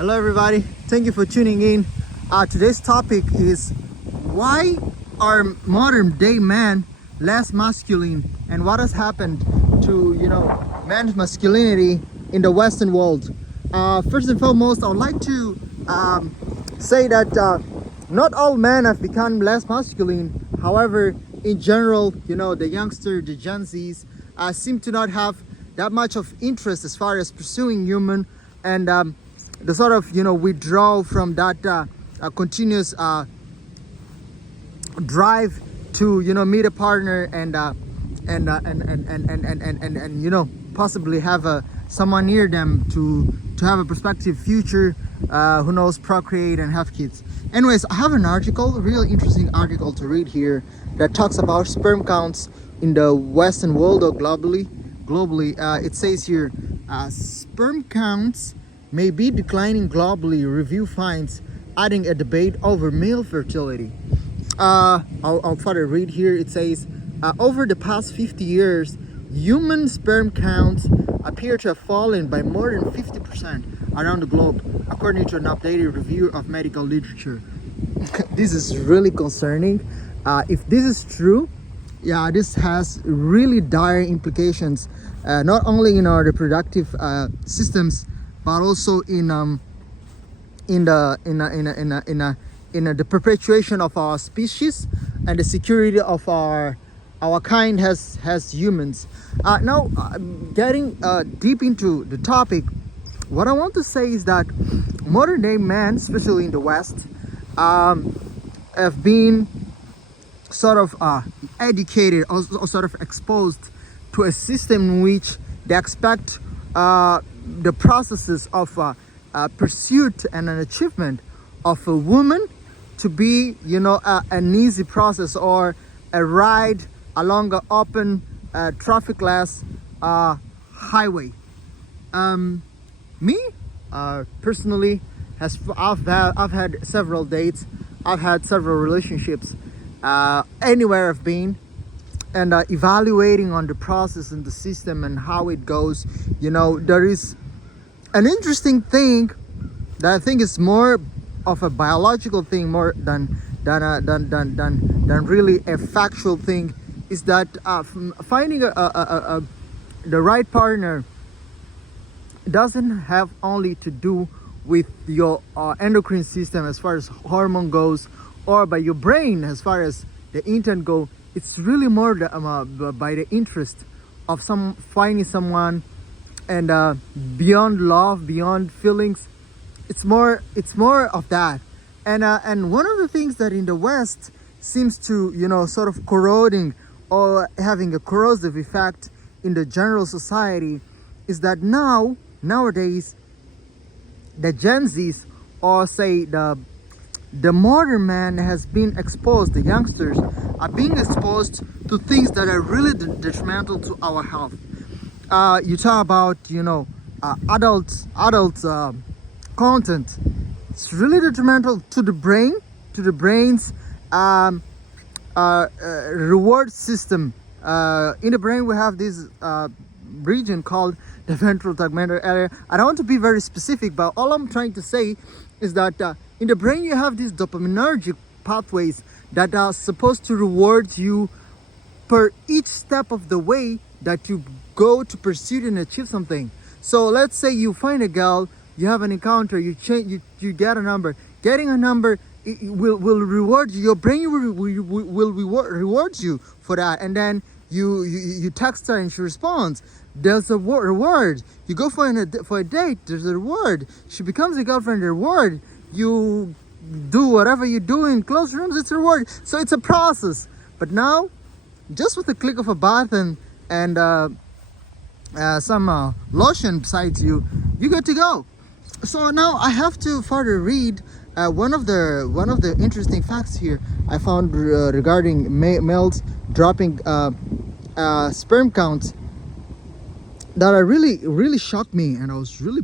Hello, everybody. Thank you for tuning in. Today's topic is why are modern day men less masculine, and what has happened to men's masculinity in the Western world. First and foremost, I would like to say that not all men have become less masculine. However, in general, the youngster, the Gen Zs, seem to not have that much of interest as far as pursuing human, and the sort of withdrawal from that continuous drive to meet a partner and possibly have someone near them to have a prospective future, who knows, procreate and have kids. Anyways, I have an article, a real interesting article to read here, that talks about sperm counts in the Western world or globally. It says here, sperm counts may be declining globally, review finds, adding a debate over male fertility. I'll further read here. It says, over the past 50 years, human sperm counts appear to have fallen by more than 50% around the globe, according to an updated review of medical literature. This is really concerning. If this is true, this has really dire implications, not only in our reproductive systems, but also in the perpetuation of our species and the security of our kind as humans. Now, getting deep into the topic, what I want to say is that modern day men, especially in the West, have been sort of educated or sort of exposed to a system in which they expect the processes of pursuit and an achievement of a woman to be an easy process, or a ride along an open traffic-less highway. Me personally, I've had several dates, I've had several relationships, anywhere I've been, and evaluating on the process and the system and how it goes. There is an interesting thing that I think is more of a biological thing more than really a factual thing, is that finding the right partner doesn't have only to do with your endocrine system as far as hormone goes, or by your brain as far as the intent go. It's really more by the interest of finding someone, and beyond love, beyond feelings. It's more of that. And one of the things that in the West seems to sort of corroding or having a corrosive effect in the general society is that nowadays the Gen Zs, or say the modern man, has been exposed, the youngsters are being exposed to things that are really detrimental to our health. You talk about adult content. It's really detrimental to the brain's reward system. In the brain we have this region called the ventral tegmental area. I don't want to be very specific, but all I'm trying to say is that in the brain you have these dopaminergic pathways that are supposed to reward you per each step of the way that you go to pursue and achieve something. So let's say you find a girl, you have an encounter, you get a number. Getting a number will reward you. Your brain will reward you for that, and then you text her and she responds. There's a reward. You go for a date. There's a reward. She becomes a girlfriend. A reward. You do whatever you do in closed rooms. It's a reward. So it's a process. But now, just with the click of a button and some lotion besides you good to go. So now I have to further read one of the interesting facts here I found regarding males dropping sperm counts that are really shocked me, and I was really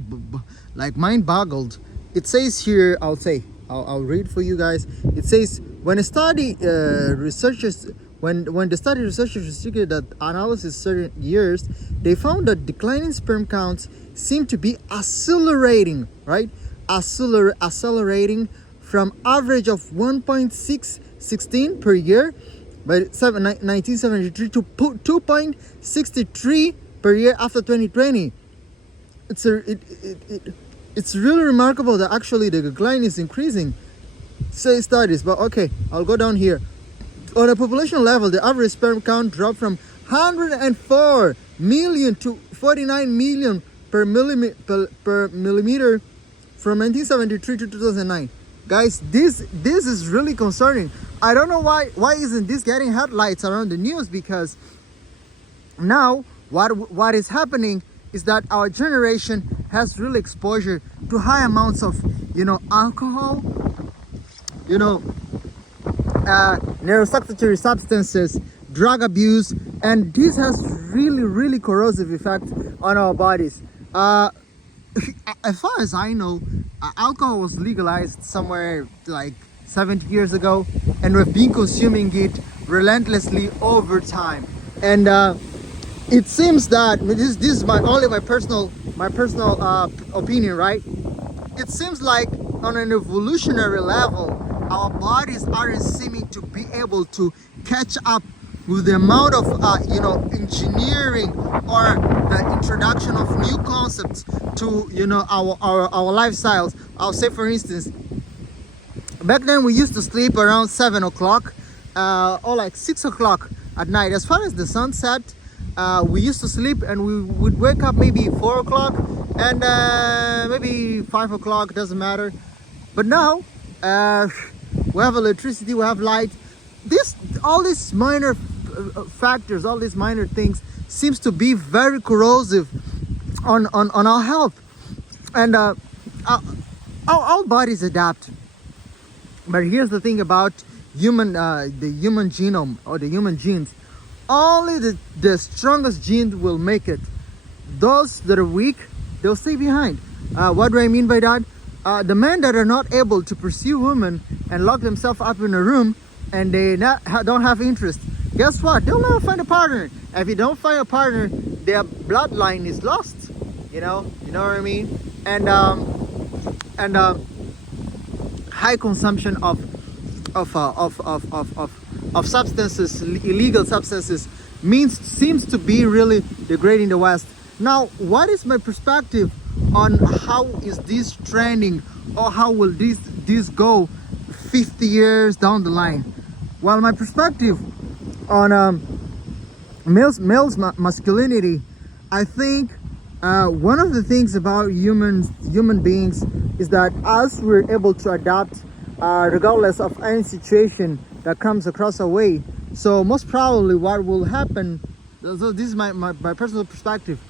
mind boggled. It says here, I'll read for you guys. It says, when the study researchers restricted that analysis certain years, they found that declining sperm counts seem to be accelerating, right? accelerating from average of 1.616 per year by 1973 to 2.63 per year after 2020. It's really remarkable that actually the decline is increasing. Say studies, but okay, I'll go down here. On a population level, the average sperm count dropped from 104 million to 49 million per millimeter from 1973 to 2009. Guys, this is really concerning. I don't know why isn't this getting headlights around the news, because now what is happening is that our generation has really exposure to high amounts of alcohol, neurotoxic substances, drug abuse, and this has really corrosive effect on our bodies. As far as I know, alcohol was legalized somewhere like 70 years ago, and we've been consuming it relentlessly over time. And it seems that this is my personal opinion, right? It seems like on an evolutionary level, our bodies aren't seeming to be able to catch up with the amount of engineering or the introduction of new concepts to our lifestyles. I'll say, for instance, back then we used to sleep around 7 o'clock or like 6 o'clock at night. As far as the sun set, we used to sleep and we would wake up maybe 4 o'clock and maybe 5 o'clock, doesn't matter. But now we have electricity, we have light. All these minor factors, all these minor things seems to be very corrosive on our health. And our bodies adapt. But here's the thing about the human genome or the human genes. Only the strongest genes will make it. Those that are weak, they'll stay behind. What do I mean by that? The men that are not able to pursue women and lock themselves up in a room and they don't have interest, guess what? They'll never find a partner. If you don't find a partner, their bloodline is lost. You know what I mean? And high consumption of substances, illegal substances, seems to be really degrading the West. Now, what is my perspective on how is this trending, or how will this go 50 years down the line? Well, my perspective on male's masculinity, I think one of the things about human beings is that as we're able to adapt regardless of any situation that comes across our way. So most probably what will happen, so this is my personal perspective,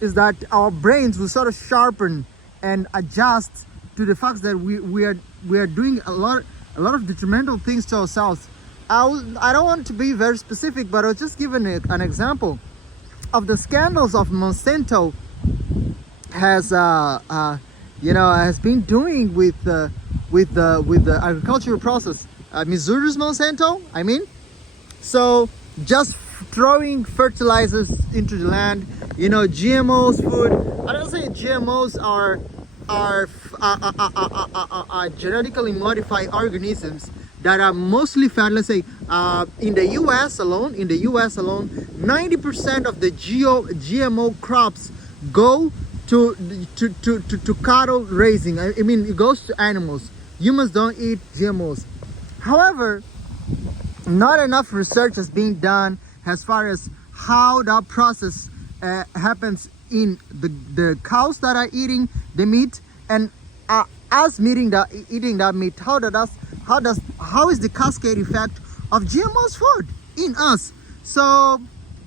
is that our brains will sort of sharpen and adjust to the fact that we are doing a lot of detrimental things to ourselves. I don't want to be very specific, but I'll just give an example of the scandals of Monsanto has been doing with the agricultural process. Missouri's Monsanto, I mean. So just throwing fertilizers into the land, GMOs food. I don't say GMOs are genetically modified organisms that are mostly fat. Let's say in the US alone, 90% of the GMO crops go to cattle raising. I mean, it goes to animals. Humans don't eat GMOs. However, not enough research is being done as far as how that process happens in the cows that are eating the meat, and us eating that meat. How is the cascade effect of GMOs food in us? So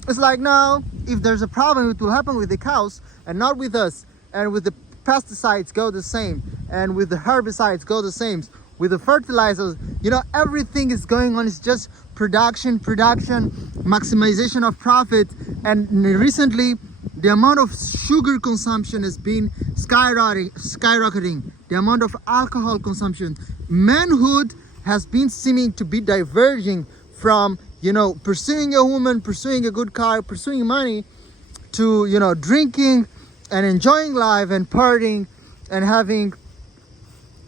it's like, now if there's a problem, it will happen with the cows and not with us. And with the pesticides go the same, and with the herbicides go the same, with the fertilizers, everything is going on. It's just production, maximization of profit. And recently the amount of sugar consumption has been skyrocketing, the amount of alcohol consumption. Manhood has been seeming to be diverging from pursuing a woman, pursuing a good car, pursuing money, to drinking and enjoying life and partying and having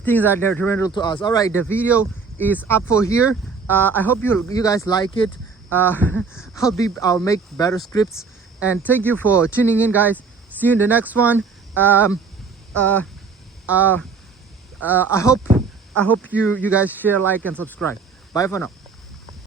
things that they're detrimental to us. All right, the video is up for here. I hope you guys like it. I'll make better scripts, and thank you for tuning in, guys. See you in the next one. I hope you guys share, like, and subscribe. Bye for now.